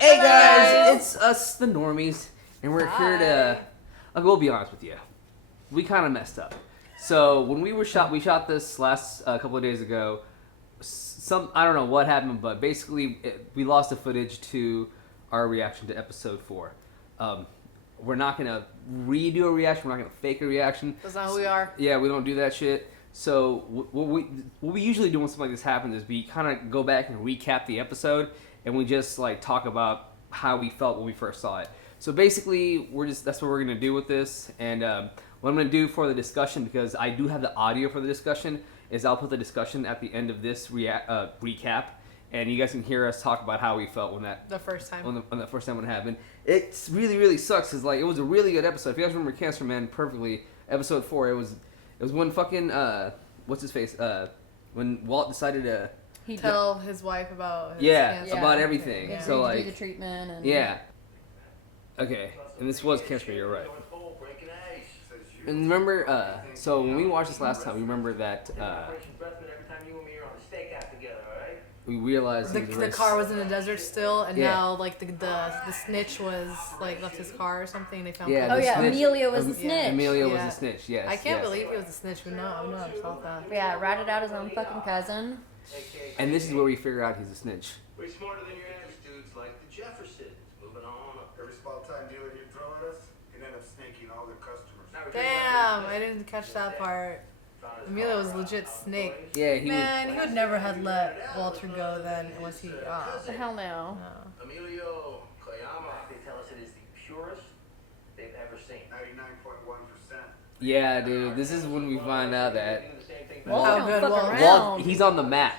Hey guys, it's us, the normies, and we're here to. I'll be honest with you. We kind of messed up. So when we shot this last couple of days ago. I don't know what happened, but basically we lost the footage to our reaction to episode 4. We're not gonna redo a reaction. We're not gonna fake a reaction. That's not who we are. Yeah, we don't do that shit. So what we usually do when something like this happens is we kind of go back and recap the episode, and we just like talk about how we felt when we first saw it. So basically, that's what we're gonna do with this. And what I'm gonna do for the discussion, because I do have the audio for the discussion, is I'll put the discussion at the end of this recap, and you guys can hear us talk about how we felt when the first time when the first time when it happened. It really sucks, because like it was a really good episode. If you guys remember Cancer Man perfectly, episode 4, it was when fucking what's his face when Walt decided to tell his wife about his cancer. about everything. Yeah. So like do the treatment and okay, and this was Cancer Man. You're right. And remember, so when we watched this last time, we remember that we realized the car was in the desert still, and now like the snitch was like left his car or something. They found Amelia was the snitch. Amelia was the snitch. Yes, I can't believe he was the snitch. But no, I'm not thought that. Yeah, ratted out his own fucking cousin. And this is where we figure out he's a snitch. Way smarter than your average dudes like the Jeffersons. Moving on. Every small time dealer you throw at us can end up snaking all their customers. Damn, I didn't catch that part. Amelia was legit snake. Yeah, he would never have let Walter go then once he Hell no. Emilio Clayama, they tell us it is the purest they've ever seen. 99.1%. Yeah, dude, this is when we find out that Walt, he's on the map.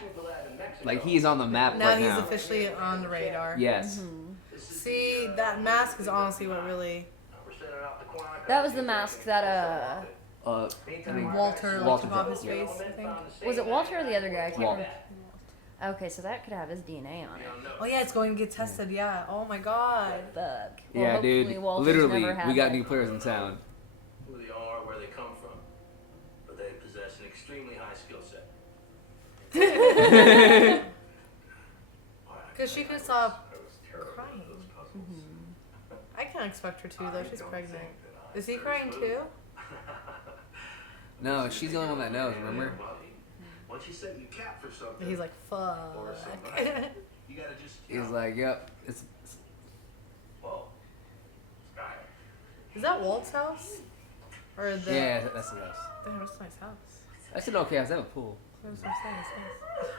Like, he's on the map now right he's now. officially on the radar. Yes. Mm-hmm. See, that mask is honestly what really... That was the mask that Walter took off his face, I think. was it Walter or the other guy? I can't Walt. remember. Okay, so that could have his DNA on it. Oh yeah, it's going to get tested, yeah. Oh my god. Fuck. Well, Yeah, hopefully dude. Walter's Literally, never had we got that. new players in town. Who they are, where they come from. But they possess an extremely high skill set. Because she could stop crying. I can't expect her to, though. She's pregnant. Is he crying too? No, she's the only one that knows, remember? Once you set your cap for something, He's like, fuck. or somebody, you gotta just. He's like, yep, it's Whoa. Sky. Is that Walt's house? Or the... yeah, that's the house. Damn, that's a nice house. That's an okay house. They have a pool. That's what I'm saying. It's nice.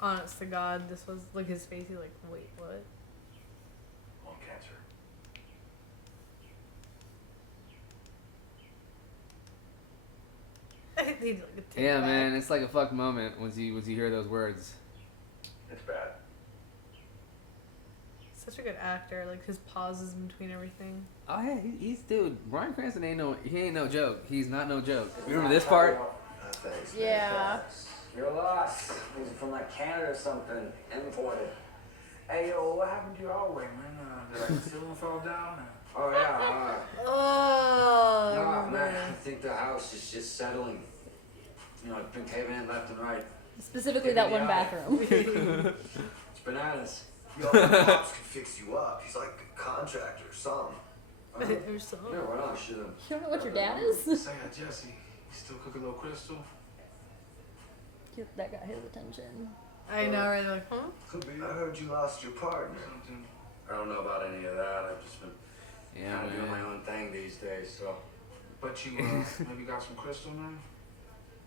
Honest to God, this was like his face. He's like, wait, what? Lung cancer. He'd, like, take Yeah, it back. man, it's like a fuck moment once you hear those words. It's bad. Such a good actor. Like his pauses in between everything. Oh yeah, he's dude. Bryan Cranston ain't no joke. He's not no joke. Remember this part? Thanks. Yeah. You're lost. These are from like Canada or something. Imported. Hey, yo, what happened to your hallway, man? Did like the ceiling fall down? Oh, yeah. Oh. No, man, I think the house is just settling. You know, it's been caving in left and right. Specifically that one bathroom. It's bananas. Yo, the cops can fix you up. He's like a contractor or something. Or something. Yeah, why not? Should have. You don't know what your dad is? Say, Jesse, you still cook a little crystal? That got his attention. I know, right? They're like, huh? Could be. I heard you lost your partner. Something. I don't know about any of that. I've just been Yeah, kind of doing my man. own thing these days, so. But you maybe got some crystal, man?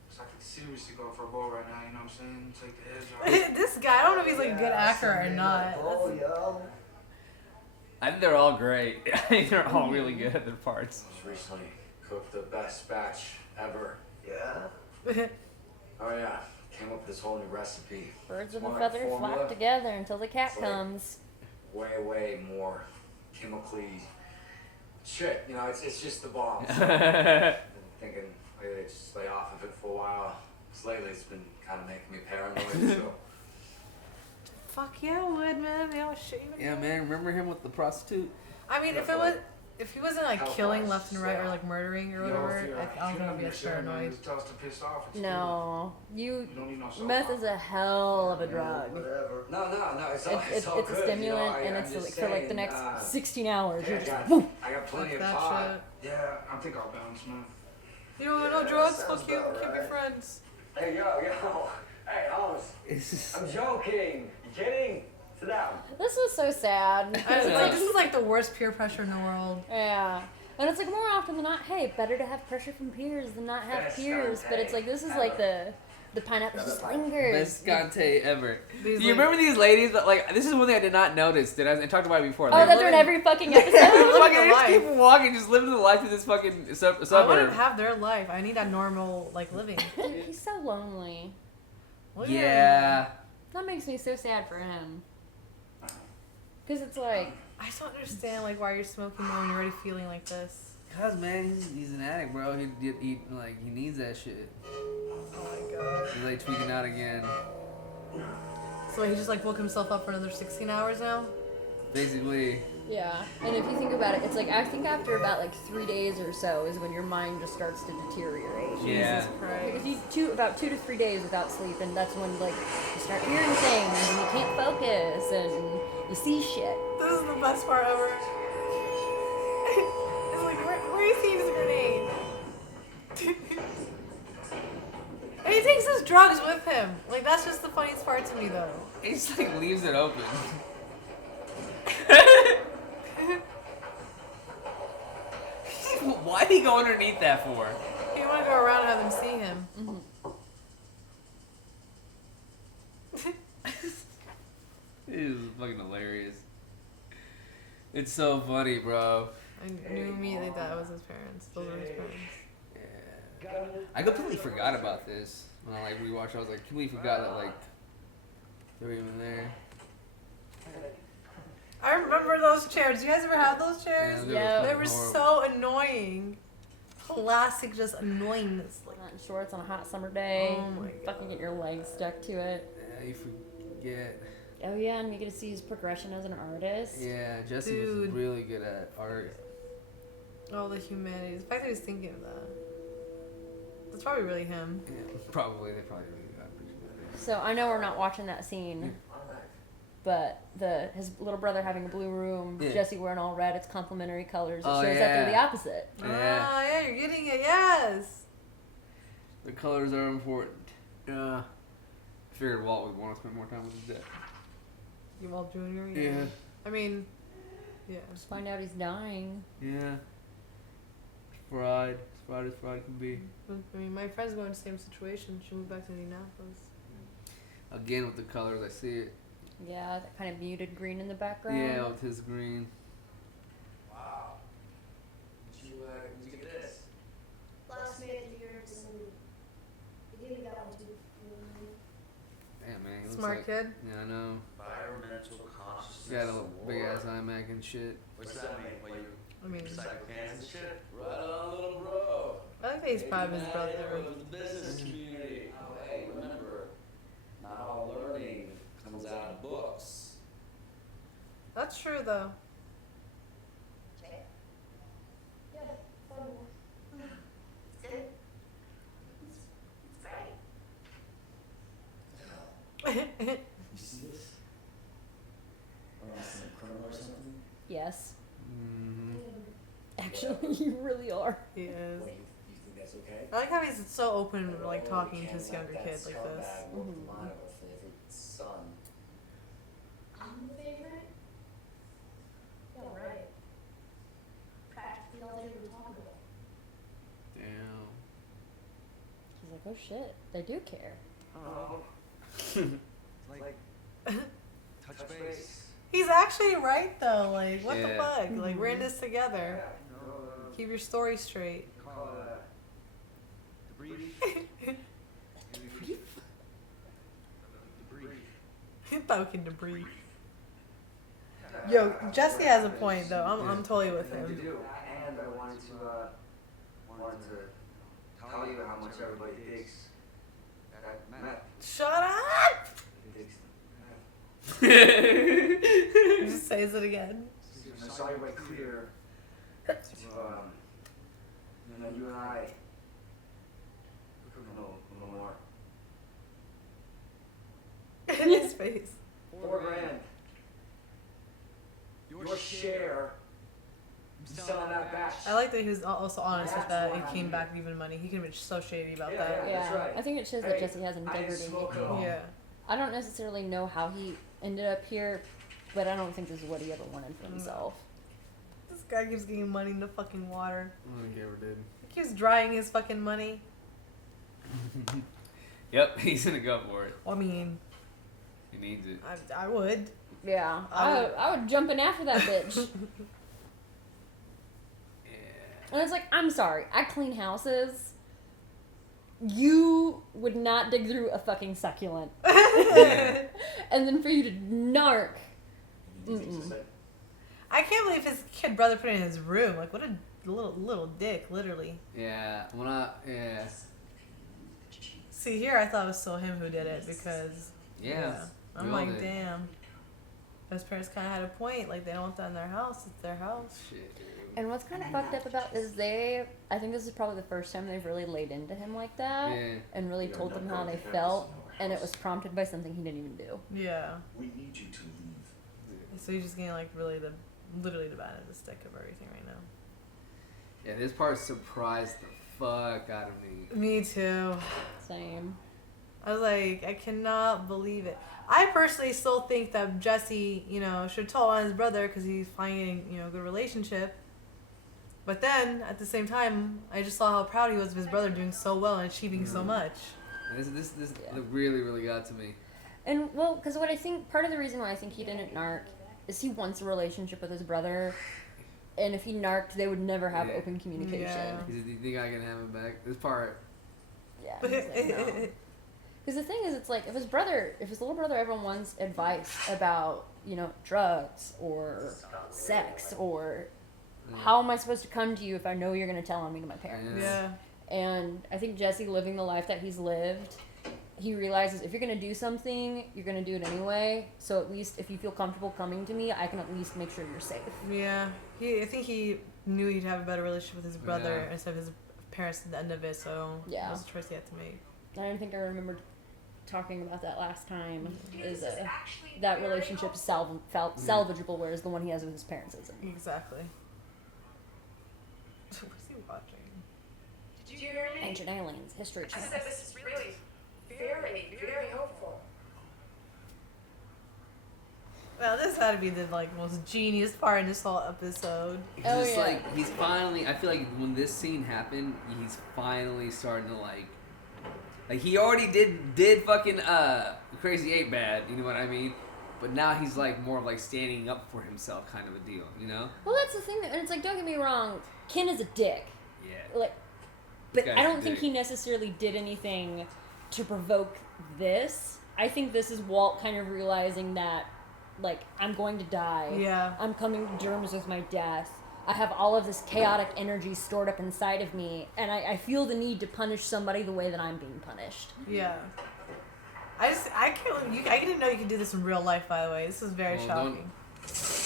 Cause I could seriously go for a ball right now, you know what I'm saying? Take the edge off. This guy, I don't know if he's like a good actor or not. Oh, yo. I think they're all great. I think they're all really good at their parts. Just recently cooked the best batch ever. Yeah? Oh, yeah. Came up with this whole new recipe. Birds with a Smart feather formula. flock together until the cat It's like- comes. Way more chemically shit. You know, it's just the bomb. So Yeah, thinking maybe just lay off of it for a while. 'Cause lately it's been kind of making me paranoid. So Fuck yeah, I would, man. Yeah, shit. man. Remember him with the prostitute? I mean, if it was, If he wasn't like killing left and right or like murdering or whatever, I don't think I'd be as paranoid. It's just pissed off. It's No, You don't need no soap meth opera. is a hell of a drug. Whatever. No, it's It's all a good, stimulant, you know, and I'm it's just like for like the saying, next 16 hours. yeah, You're I just got, woo. I got plenty Fuck of that pot. shit. Yeah, I think I'll bounce, man. You don't want Yeah, no drugs? sounds Fuck you. about Keep your right. friends. Hey, yo. Hey, Holmes. I'm joking. You kidding? Sit down. This was so sad. This is like the worst peer pressure in the world. Yeah. And it's like more often than not, hey, better to have pressure from peers than not have Best peers. But it's like this is like the pineapple just lingers. Best Conte ever. These, Do you remember these ladies that like? This is one thing I did not notice. That I talked about it before. Oh, Like, that's in every fucking episode. fucking, they just life. keep walking, just living the life of this fucking I want to suburb. have their life. I need that normal like living. Dude, he's so lonely. Look at him. Yeah. That makes me so sad for him. Cause it's like, I just don't understand like why you're smoking more when you're already feeling like this. Cause man, he's an addict, bro. He like he needs that shit. Oh my god. He's like tweaking out again. So he just like woke himself up for another 16 hours now? Basically, yeah. And if you think about it, it's like I think after about like 3 days or so is when your mind just starts to deteriorate. yeah. Jesus Christ. Because you about 2 to 3 days without sleep, and that's when like you start hearing things and you can't focus and you see shit. This is the best part ever. It's like, where is he his grenade? And he takes his drugs with him. Like, that's just the funniest part to me, though. He just like leaves it open. Why'd he go underneath that for? You want to go around and have them see him. It is fucking hilarious. It's so funny, bro. I knew immediately that was his parents. Those were his parents. Yeah. I completely forgot about this when I like rewatched. I was like, completely forgot that like they were even there. I remember those chairs. You guys ever have those chairs? they Yeah. were They fucking were horrible. so annoying. Classic, just annoyingness. Like, Not in shorts on a hot summer day. Oh my Fucking get your legs stuck to it. Yeah, you forget. Oh yeah, and you get to see his progression as an artist. Yeah, Jesse was Dude. really good at art. all the humanity. The fact that he's thinking of that. That's probably really him. Yeah, probably they probably really got appreciated. So I know we're not watching that scene, but his little brother having a blue room, Yeah. Jesse wearing all red, it's complementary colors. It Oh, shows that they're the yeah. opposite. Yeah. Ah, yeah, you're getting it. Yes. The colors are important. Yeah. I figured Walt would want to spend more time with his dad. You Walt Jr. Yeah. I mean, yeah. Just find out he's dying. Yeah. Fried. As fried as fried can be. I mean, my friend's going to the same situation. She moved back to Indianapolis. Again with the colors, I see it. Yeah, that kind of muted green in the background. Yeah, with his green. Wow. Did you get this? Last minute year in December. Beginning that one too. Yeah, man. He looks Smart like, kid. Yeah, I know. Environmental He's got a little big ass iMac and shit. What's that mean? What, you I mean, recycle cans and shit? Right on, little bro. I think that he's proud of his brother. the business community. Oh, hey, remember, not all learning comes out of books. That's true, though. Yeah, fun. It's good. It's great. You see this? Or some criminal or something? Yes. Mm-hmm. Actually, you really are. He is. Wait, you think that's okay? I like how he's so open, like talking to his younger kid like this. My favorite son. I'm the favorite. Yeah, right. Practically all they were talking about. Damn. He's like, oh shit, they do care. Touch base. He's actually right, though. Like, what the Yeah. fuck? Like, we're in this together. Keep your story straight. Call it debrief. Debrief. Fucking debris. Yo, Jesse has a point, though. I'm totally with You him. do. And I wanted to tell you how much everybody thinks that Matt Shut up! thinks. He just says it again. I saw you right clear You and I, we could know more. In his face. $4,000. Your share. I'm selling that batch. I like that he was also honest with that. He came back with even money. He could have been so shady about that. Yeah, That's right. I think it shows that Jesse has I didn't integrity. smoke it all. Yeah. I don't necessarily know how he ended up here, but I don't think this is what he ever wanted for himself. This guy keeps getting money in the fucking water. I don't think he ever did. He keeps drying his fucking money. Yep, he's gonna go for it. I mean, He needs it. I would. Yeah, I would jump in after that bitch. Yeah. And it's like, I'm sorry, I clean houses. You would not dig through a fucking succulent. Yeah. And then for you to narc. Mm-mm. I can't believe his kid brother put it in his room. Like, what a little dick, literally. Yeah. Yeah. See, here I thought it was still him who did it because. Yeah. I'm we all like, did. damn. His parents kind of had a point. Like, they don't want that in their house. It's their house. Shit, dude. And what's kind of fucked up about is I think this is probably the first time they've really laid into him like that. Yeah. And really told him how they felt. And it was prompted by something he didn't even do. Yeah. We need you to leave. So he's just getting, like, literally the bad end of the stick of everything right now. Yeah, this part surprised the fuck out of me. Me too. Same. I was like, I cannot believe it. I personally still think that Jesse, should tell on his brother because he's finding, a good relationship. But then, at the same time, I just saw how proud he was of his brother doing so well and achieving so much. This really, really got to me. And, well, because part of the reason why I think he didn't narc is he wants a relationship with his brother. And if he narked, they would never have Yeah. open communication. Yeah. Do you think I can have him back? This part. Yeah. Because the thing is, it's like, if his little brother ever wants advice about, drugs or sex or how am I supposed to come to you if I know you're going to tell on me to my parents? Yeah. And I think Jesse, living the life that he's lived, he realizes if you're going to do something, you're going to do it anyway. So at least if you feel comfortable coming to me, I can at least make sure you're safe. Yeah. I think he knew he'd have a better relationship with his brother Yeah. instead of his parents at the end of it, so Yeah. it was a choice he had to make. I think I remembered talking about that last time. Is that relationship is salvageable, whereas the one he has with his parents isn't. Exactly. What's he watching? Did you hear me? Ancient Aliens, History I Channel. said this is really very helpful. Well, this had to be the most genius part in this whole episode. Oh, It's yeah. he's finally. I feel like when this scene happened, he's finally starting to like he already did fucking Crazy 8 bad. You know what I mean? But now he's more of standing up for himself, kind of a deal. You know? Well, that's the thing, and it's like, don't get me wrong, Ken is a dick. Yeah. But guy's I a don't think dick. he necessarily did anything to provoke this. I think this is Walt kind of realizing that, I'm going to die. Yeah. I'm coming to terms with my death. I have all of this chaotic energy stored up inside of me, and I feel the need to punish somebody the way that I'm being punished. Yeah. I can't. I didn't know you could do this in real life. By the way, this is very shocking.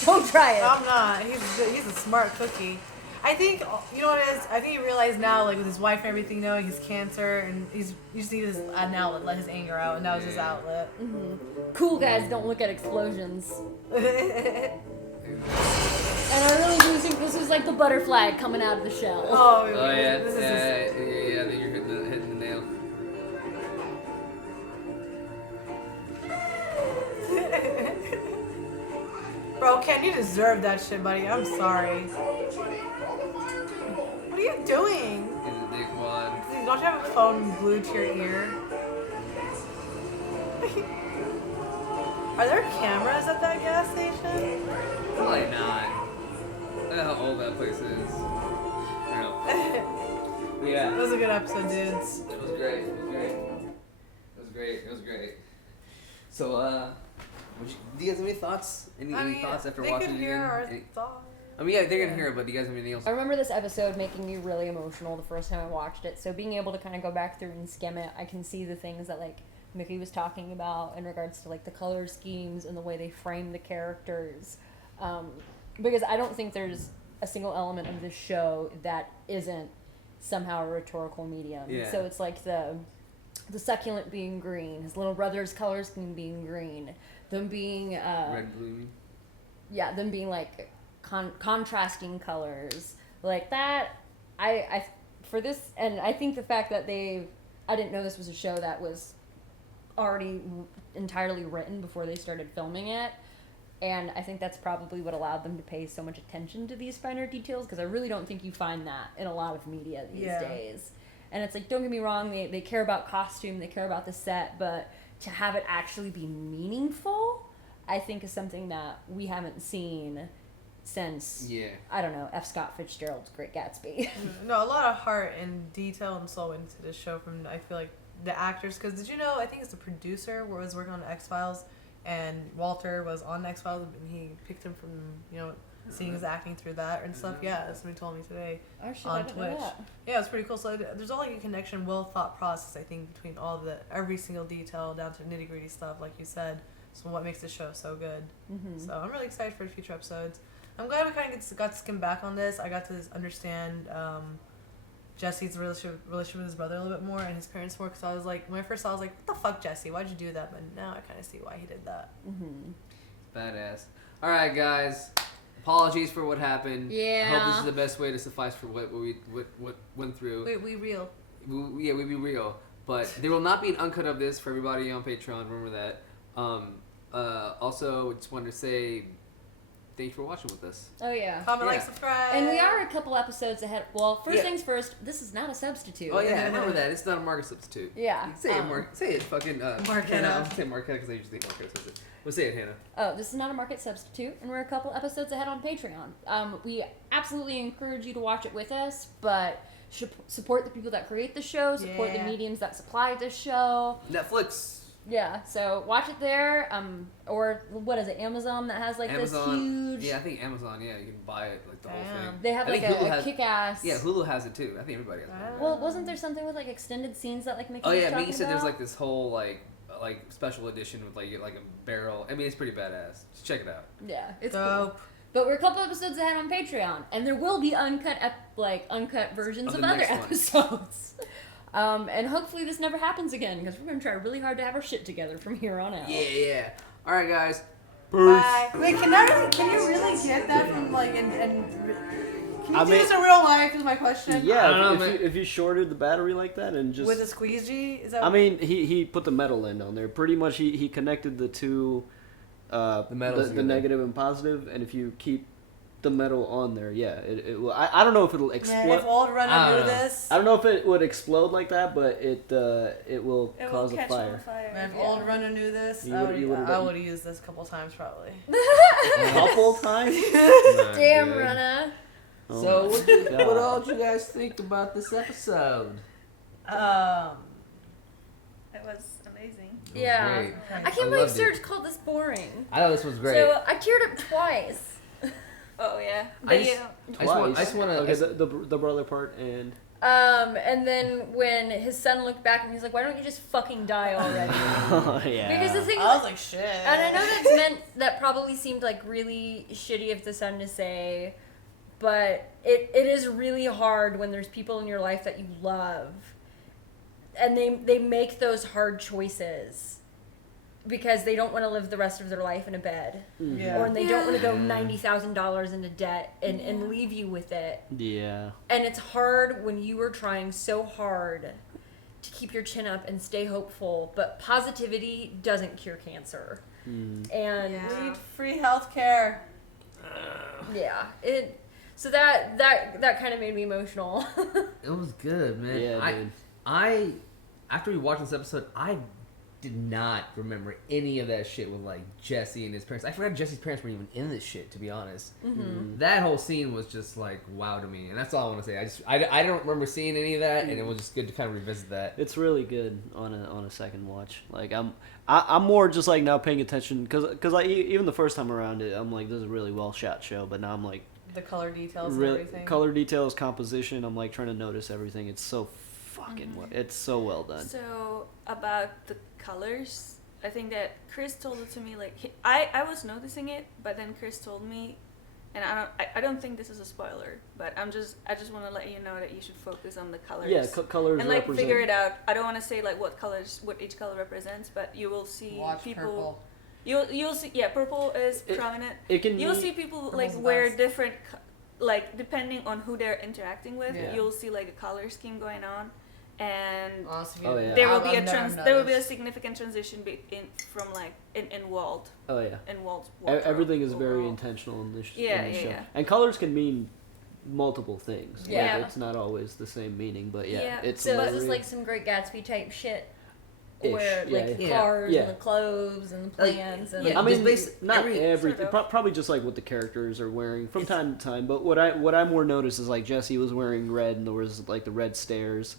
Don't try it. I'm not. He's a smart cookie. I think you know what it is. I think he realized now, with his wife and everything, knowing his cancer, and he just needs an outlet, let his anger out, and that was his outlet. Mm-hmm. Cool guys don't look at explosions. And I really do think this is like the butterfly coming out of the shell. Oh yeah. This is Yeah. I think you're hitting the nail. Bro, Ken, you deserve that shit, buddy. I'm sorry. What are you doing? He's a dick one. Don't you have a phone glued to your ear? Are there cameras at that gas station? Probably not. I don't know how old that place is. I don't know. Yeah. It was a good episode, dudes. It was great. It was great. So, do you guys have any thoughts? Any thoughts after they watching could it hear again? our thoughts. I mean, yeah, they're gonna hear it, but do you guys have anything else? I remember this episode making me really emotional the first time I watched it. So being able to kind of go back through and skim it, I can see the things that Mickey was talking about in regards to the color schemes and the way they frame the characters. Because I don't think there's a single element of this show that isn't somehow a rhetorical medium. Yeah. So it's like the succulent being green, his little brother's color scheme being green, them being Red, blue. yeah, them being like contrasting colors like that. I for this, and I think the fact that I didn't know this was a show that was already entirely written before they started filming it, and I think that's probably what allowed them to pay so much attention to these finer details, because I really don't think you find that in a lot of media these days. And it's like, don't get me wrong, they care about costume, they care about the set, but to have it actually be meaningful, I think is something that we haven't seen since, I don't know, F. Scott Fitzgerald's Great Gatsby. No, a lot of heart and detail and soul into this show from, I feel like, the actors. Because did you know, I think it's the producer who was working on X-Files, and Walter was on X-Files, and he picked him from, seeing his acting through that and stuff. Yeah, somebody told me today on Twitch. Yeah, it's pretty cool. So there's all like a connection, well thought process, I think, between every single detail down to nitty gritty stuff, like you said. So what makes the show so good. So I'm really excited for the future episodes. I'm glad we kind of got to skim back on this. I got to understand Jesse's relationship with his brother a little bit more and his parents more. Because I was like, when I first saw, I was like, what the fuck, Jesse? Why'd you do that? But now I kind of see why he did that. Badass. All right, guys. Apologies for what happened. Yeah. I hope this is the best way to suffice for what went through. Wait, we real. We be real. But there will not be an uncut of this for everybody on Patreon. Remember that. Also, just wanted to say thanks for watching with us. Oh, yeah. Comment, like, subscribe. And we are a couple episodes ahead. Well, first Yeah. things first, this is not a substitute. Oh, yeah, remember that. It's not a market substitute. Yeah. Say it, say it, fucking... Marquetta. Hannah. I'll say Marquetta because I usually think Marquetta says it. Well, say it, Hannah. Oh, this is not a market substitute, and we're a couple episodes ahead on Patreon. We absolutely encourage you to watch it with us, but support the people that create the show, support the mediums that supply the show. Netflix. Yeah, so watch it there, or what is it, Amazon that has like this huge... Yeah, I think Amazon, you can buy it, like the whole thing. They have like a kick-ass... Yeah, Hulu has it too. I think everybody has it. Well, wasn't there something with like extended scenes that like Mickey was talking Mickey said about? there's like this whole like special edition with like a barrel. I mean, it's pretty badass. Just check it out. Yeah, it's dope. Cool. But we're a couple episodes ahead on Patreon, and there will be uncut versions of other episodes. And hopefully this never happens again, because we're going to try really hard to have our shit together from here on out. Yeah. All right, guys. Bye. Wait, can you really get that from like and can you do this in real life? Is my question. Yeah, if you shorted the battery like that and just with a squeegee, is that? I mean, he put the metal end on there. Pretty much, he connected the two, the negative and positive, and if you keep the metal on there, it will. I don't know if it'll explode. Man, if Old Runner knew this, I don't know if it would explode like that, but it will cause a fire. Man, if Old Runner knew this, I would have used this a couple times probably. A couple times? Damn, Runner. So what all did you guys think about this episode? It was amazing. Yeah. Great. I can't believe Serge called this boring. I thought this was great. So I teared up twice. Oh yeah. I just want to. Okay, the brother part and then when his son looked back and he's like, "Why don't you just fucking die already?" Oh yeah. Because the thing I was like, shit. And I know that probably seemed like really shitty of the son to say, but it is really hard when there's people in your life that you love, and they make those hard choices because they don't want to live the rest of their life in a bed, or they don't want to go $90,000 into debt and leave you with it. Yeah. And it's hard when you are trying so hard to keep your chin up and stay hopeful, but positivity doesn't cure cancer. And we need free healthcare. So that kind of made me emotional. It was good, man. Yeah, dude. I after we watched this episode, I did not remember any of that shit with like Jesse and his parents. I forgot Jesse's parents weren't even in this shit, to be honest. That whole scene was just like wow to me, and that's all I want to say. I don't remember seeing any of that, and it was just good to kind of revisit that. It's really good on a second watch. Like I'm more just like now paying attention because like even the first time around it, I'm like, this is a really well shot show, but now I'm like the color details and everything. Color details, composition. I'm like trying to notice everything. It's so fucking it's so well done. So about the colors, I think that Chris told it to me, like I was noticing it, but then Chris told me and I don't think this is a spoiler, but I just want to let you know that you should focus on the colors. Yeah, colors and like represent. figure it out. I don't want to say like what each color represents, but you will see Watch people. purple. You'll see. Yeah, purple is prominent. You'll see people like Purple's the wear best. different, like depending on who they're interacting with. Yeah. You'll see like a color scheme going on, and yeah. there will I've be a never there will be a noticed. significant transition from like in Walt. Oh yeah. In Walt. Everything is very overall. intentional in this, Yeah, in this yeah, show. yeah. And colors can mean multiple things. Yeah. Like, it's not always the same meaning, but yeah, it's so very this is like some Great Gatsby type shit. Ish, Where like the yeah. cars Yeah. and the clothes and the plans and I mean, not every- everything. sort of. Probably just like what the characters are wearing from time to time. But what I more noticed is like Jesse was wearing red, and there was like the red stairs.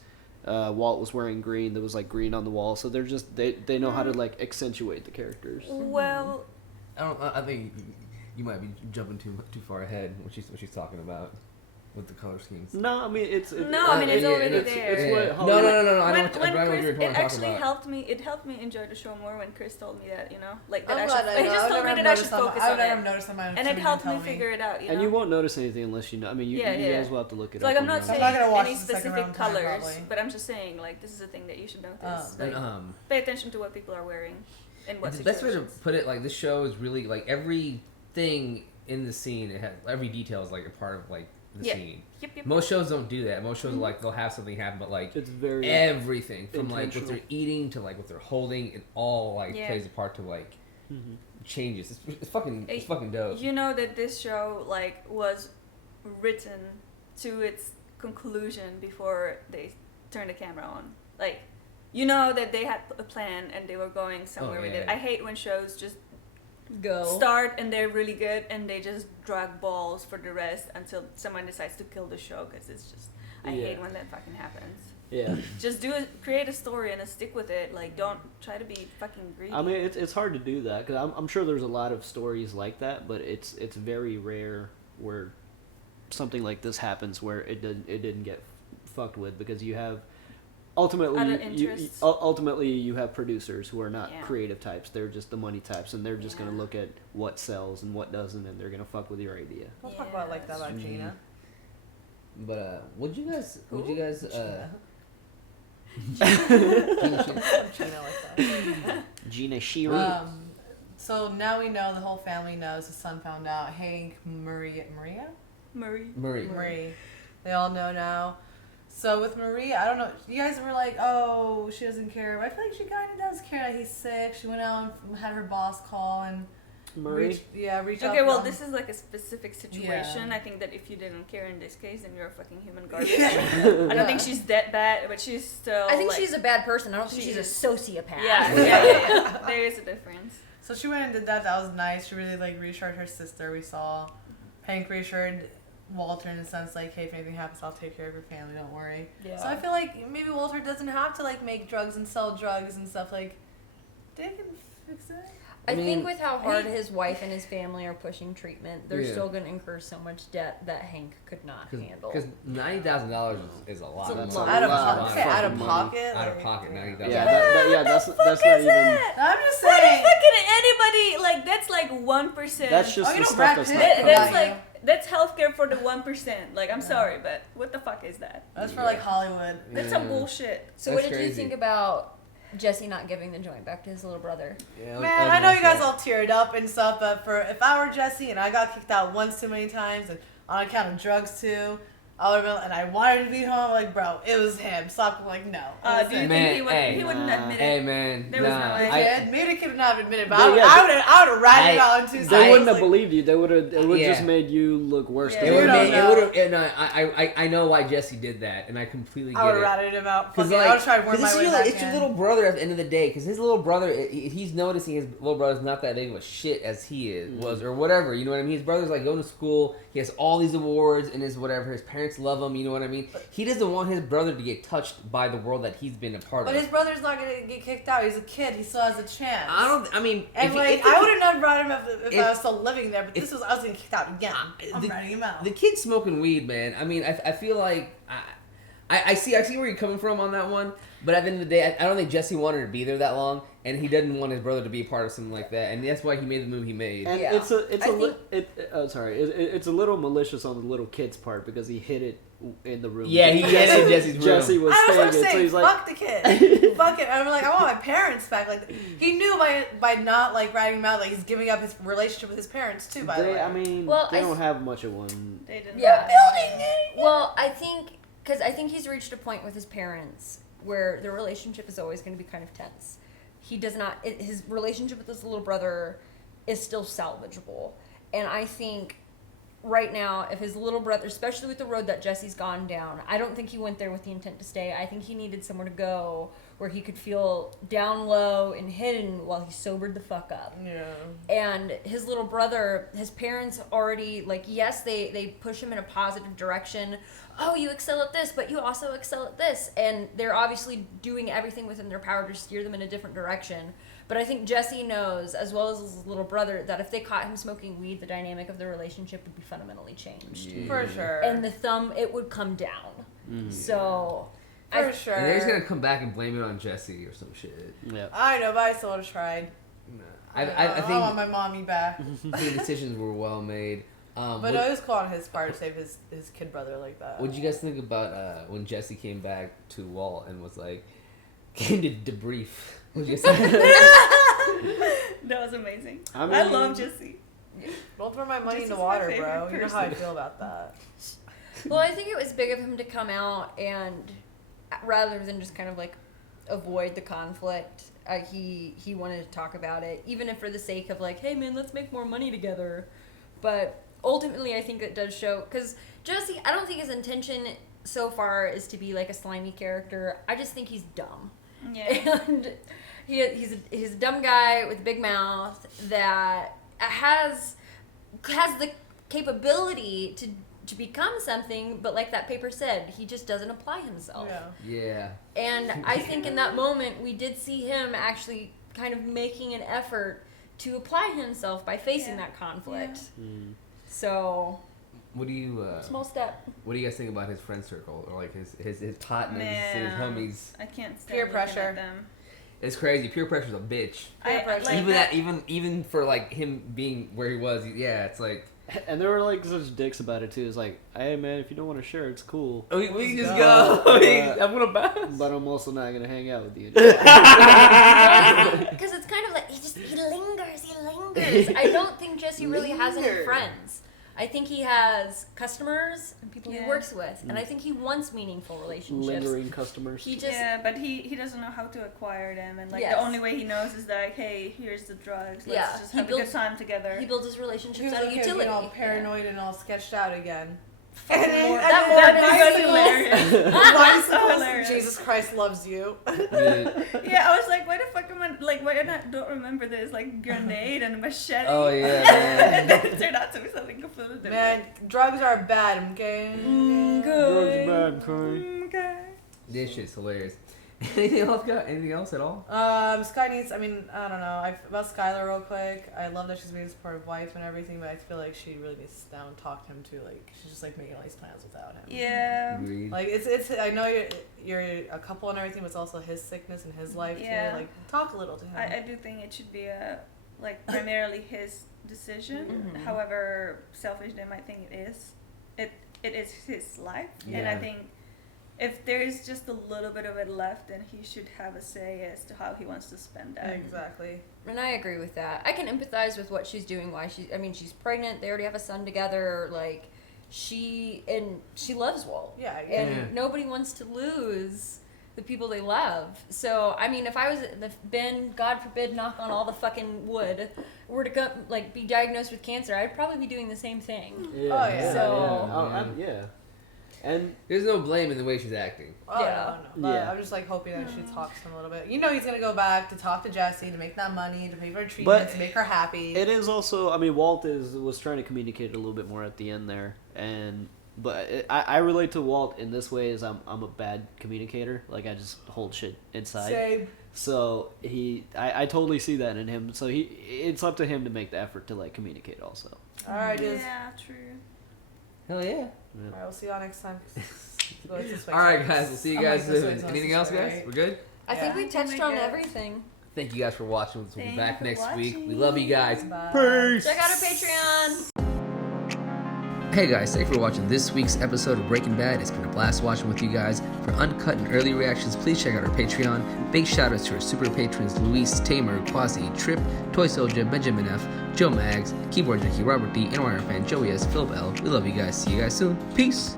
Walt was wearing green. There was like green on the wall. So they're just they know how to like accentuate the characters. Well, I think you might be jumping too far ahead what she's talking about with the color schemes. No, I mean it's already it's there. what No. Hollywood- I know when what Chris, you're it talking actually about. helped me. It helped me enjoy the show more when Chris told me that, like that I'm I glad should. I He know. just I told would me never that I should noticed on- focus I would on never it, noticed on my and it TV helped tell me figure it out. And you won't notice anything unless you know. I mean, you guys will have to look it So, up. like, I'm on not your saying own. not gonna watch any the second specific round time, colors, probably. but I'm just saying like this is a thing that you should notice. And, Like, pay attention to what people are wearing and what The best way to situations. put it, like this show is really like everything in the scene. It has every detail is like a part of like the Yeah. scene. Yep. Most shows don't do that. Most shows like they'll have something happen, but like It's very everything from like what intentional. they're eating to like what they're holding, it all like Yeah. plays a part to like Mhm. changes. It's fucking dope. You know that this show like was written to its conclusion before they turned the camera on. Like, you know that they had a plan and they were going somewhere with it. yeah. I hate when shows just go start and they're really good and they just drag balls for the rest until someone decides to kill the show, because it's just I Yeah. hate when that fucking happens. Yeah. Just create a story and stick with it. Like, don't try to be fucking greedy. I mean, it's hard to do that because I'm sure there's a lot of stories like that, but it's very rare where something like this happens where it didn't get fucked with, because you have ultimately Other you interests. ultimately you have producers who are not Yeah. creative types. They're just the money types, and they're just gonna Yeah. look at what sells and what doesn't, and they're gonna fuck with your idea. Don't talk about it like that about Mhm. Gina. But would you guys Gina like that. Gina Sheeran. So now we know, the whole family knows, the son found out. Hank, Marie. Marie. They all know now. So with Marie, I don't know. You guys were like, oh, she doesn't care. But I feel like she kind of does care that he's sick. She went out and had her boss call and Marie? reach out. Okay, well, to this is like a specific situation. Yeah. I think that if you didn't care in this case, then you're a fucking human garbage. Yeah. I don't think she's that bad, but she's still. I think like, she's a bad person. I don't think she she's a is- sociopath. Yeah. There is a difference. So she went and did that. That was nice. She really like reassured her sister. We saw Hank reassured Walter in the sense like, hey, if anything happens, I'll take care of your family. Don't worry. Yeah. So I feel like maybe Walter doesn't have to like make drugs and sell drugs and stuff. Like, they can fix it. I mean, think with how hard his wife and his family are pushing treatment, they're Yeah. still going to incur so much debt that Hank could not handle. Because $90,000 is a lot. It's a That's lot. Out of lot pocket. of Out of fucking pocket. Out of like, pocket, $90,000. Yeah, that's not is even. that? I'm just What saying. if fucking anybody, like, that's like 1%. That's just Oh, you the know, stuff Brad that's Pitt- not. That- That's Yeah. like, that's healthcare for the 1%. Like, I'm sorry, but what the fuck is that? That's for like Hollywood. That's some bullshit. So what did you think about Jesse not giving the joint back to his little brother? Yeah, Man, I know you guys all teared up and stuff, but if I were Jesse and I got kicked out once too many times and on account of drugs too, I would have been, and I wanted to be home, like, bro, it was him. Stop, like, no. Do you think he wouldn't admit it? Hey, man. There was no nah, way. Maybe the kid would not have admitted, but Yeah, I would have ratted it I- on two sides. They wouldn't have like, believed you. They would have. It would Yeah. just made you look worse. Yeah. than It you would don't have know. made. No, I know why Jesse did that, and I completely I would get have it. ratted him out. Because Fucking, I would have tried to work it's my way your, back it's your in. little brother at the end of the day. Because his little brother, he's noticing his little brother's not that big of a shit as he was, or whatever. You know what I mean? His brother's like going to school. He has all these awards and his whatever. His parents love him. You know what I mean? He doesn't want his brother to get touched by the world that he's been a part But of. his brother's not gonna get kicked out. He's a kid. He still has a chance. I mean, And if, like, if I would have not brought him up if I if- was still living there. But if- I was getting kicked out again. I'm the- ratting him out. The kid's smoking weed, man. I mean, I feel like I see where you're coming from on that one. But at the end of the day, I don't think Jesse wanted to be there that long. and he doesn't want his brother to be a part of something like that, and that's why he made the move he made. And Yeah. it's a little malicious on the little kid's part because he hid it in the room. Yeah, he hid it in Jesse's room. Jesse was I was saying gonna it, so say, he's like, fuck the kid, fuck it. I'm like, I want my parents back. Like, he knew by not like ratting him out, like he's giving up his relationship with his parents too. By the way, I mean, Well, they don't have much of one. They didn't. Yeah. building it. Well, I think he's reached a point with his parents where their relationship is always going to be kind of tense. He does not. His relationship with his little brother is still salvageable, and I think right now, if his little brother, especially with the road that Jesse's gone down, I don't think he went there with the intent to stay. I think he needed somewhere to go where he could feel down low and hidden while he sobered the fuck up. Yeah. And his little brother, his parents already, like, yes, they push him in a positive direction. Oh, you excel at this, but you also excel at this. And they're obviously doing everything within their power to steer them in a different direction. But I think Jesse knows, as well as his little brother, that if they caught him smoking weed, the dynamic of the relationship would be fundamentally changed. Yeah. For sure. And it would come down. So, For sure. And they're just gonna come back and blame it on Jesse or some shit. Yeah. I know, but I still would have tried. I I think want my mommy back. the decisions were well made. But it was cool on his part to save his kid brother like that. What did you guys think about when Jesse came back to Walt and was like, came to debrief? What did you guys think? That was amazing. I I mean- love Jesse. Don't throw my money in the Jesse's my water, favorite bro. You know how I person. feel about that. well, I think it was big of him to come out and rather than just kind of like avoid the conflict, he wanted to talk about it, even if for the sake of like, hey man, let's make more money together. But ultimately, I think it does show, because Jesse, I don't think his intention so far is to be like a slimy character. I just think he's dumb. Yeah. And he's a dumb guy with a big mouth that has the capability to become something, but like that paper said, he just doesn't apply himself. Yeah. And I think in that moment we did see him actually kind of making an effort to apply himself by facing that conflict. So What do you small step. What do you guys think about his friend circle or like his partners, his Man, homies? I can't stand Peer looking pressure. at them. It's crazy. Peer pressure's a bitch. Peer pressure. like Even that. even for like him being where he was, yeah, it's like And they were like such dicks about it too. It's like, hey man, if you don't want to share, it's cool. we can just go. go. I'm gonna bounce. But I'm also not gonna hang out with you. Because it's kind of like he lingers. I don't think Jesse really has any Linger. friends. I think he has customers and people he Yeah. works with, and I think he wants meaningful relationships. Lingering customers. He just Yeah, but he doesn't know how to acquire them, and like Yes. the only way he knows is like, hey, here's the drugs. Let's Yeah, just he have a builds- good time together. he builds his He relationships was out of okay utility. being all paranoid and all sketched out again. That That more was hilarious. Why so hilarious. Jesus Christ loves you. Yeah, I was like, why the fuck am I like? Why don't remember this like grenade and machete? Oh, yeah, And then it turned out to be something completely different. Man, drugs are bad, okay? Drugs bad, Corey. Okay. This shit's hilarious. Anything else at all? Sky needs, I mean, I don't know. About Skylar real quick. I love that she's being a supportive wife and everything, but I feel like she really needs to sit down and talk to him too. Like, she's just like making all these plans without him. Yeah. Agreed. Like, it's I know you're a couple and everything, but it's also his sickness and his life Yeah. too. Like, talk a little to him. I do think it should be like primarily his decision. Mhm. However selfish they might think it is, it is his life, and I Yeah. think if there is just a little bit of it left, then he should have a say as to how he wants to spend that. Exactly. And I agree with that. I can empathize with what she's doing. She's pregnant. They already have a son together. Like, she loves Walt. Yeah. And Yeah. nobody wants to lose the people they love. So, I mean, if Ben, God forbid, knock on all the fucking wood, were to go, like, be diagnosed with cancer, I'd probably be doing the same thing. Yeah. Oh, yeah. So- Yeah. And There's no blame in the way she's acting. Oh, Yeah. no. But Yeah. I'm just like hoping that she talks to him a little bit. You know, he's gonna go back to talk to Jessie to make that money, to pay for her treatment, to make her happy. it is also, I mean, Walt was trying to communicate a little bit more at the end there, but I relate to Walt in this way as I'm a bad communicator. Like, I just hold shit inside. Same. So I totally see that in him. So it's up to him to make the effort to like communicate also. All right, dudes. Yeah, true. Hell yeah. All right, we'll see y'all next time. All right, guys. We'll see you I'm guys like, this soon. way, this Anything way, else, right? guys? We're good. I think Yeah. we touched on everything. Thank you guys for watching. We'll be Thank back you for next week. watching. We love you guys. Bye. Check out our Patreon. Hey guys, thanks for watching this week's episode of Breaking Bad. It's been a blast watching with you guys. For uncut and early reactions, please check out our Patreon. Big shout outs to our super patrons Luis, Tamer, Quasi, Trip, Toy Soldier, Benjamin F, Joe Mags, Keyboard Junkie, Robert D, NYR fan, Joey S, Philip L. We love you guys. See you guys soon. Peace.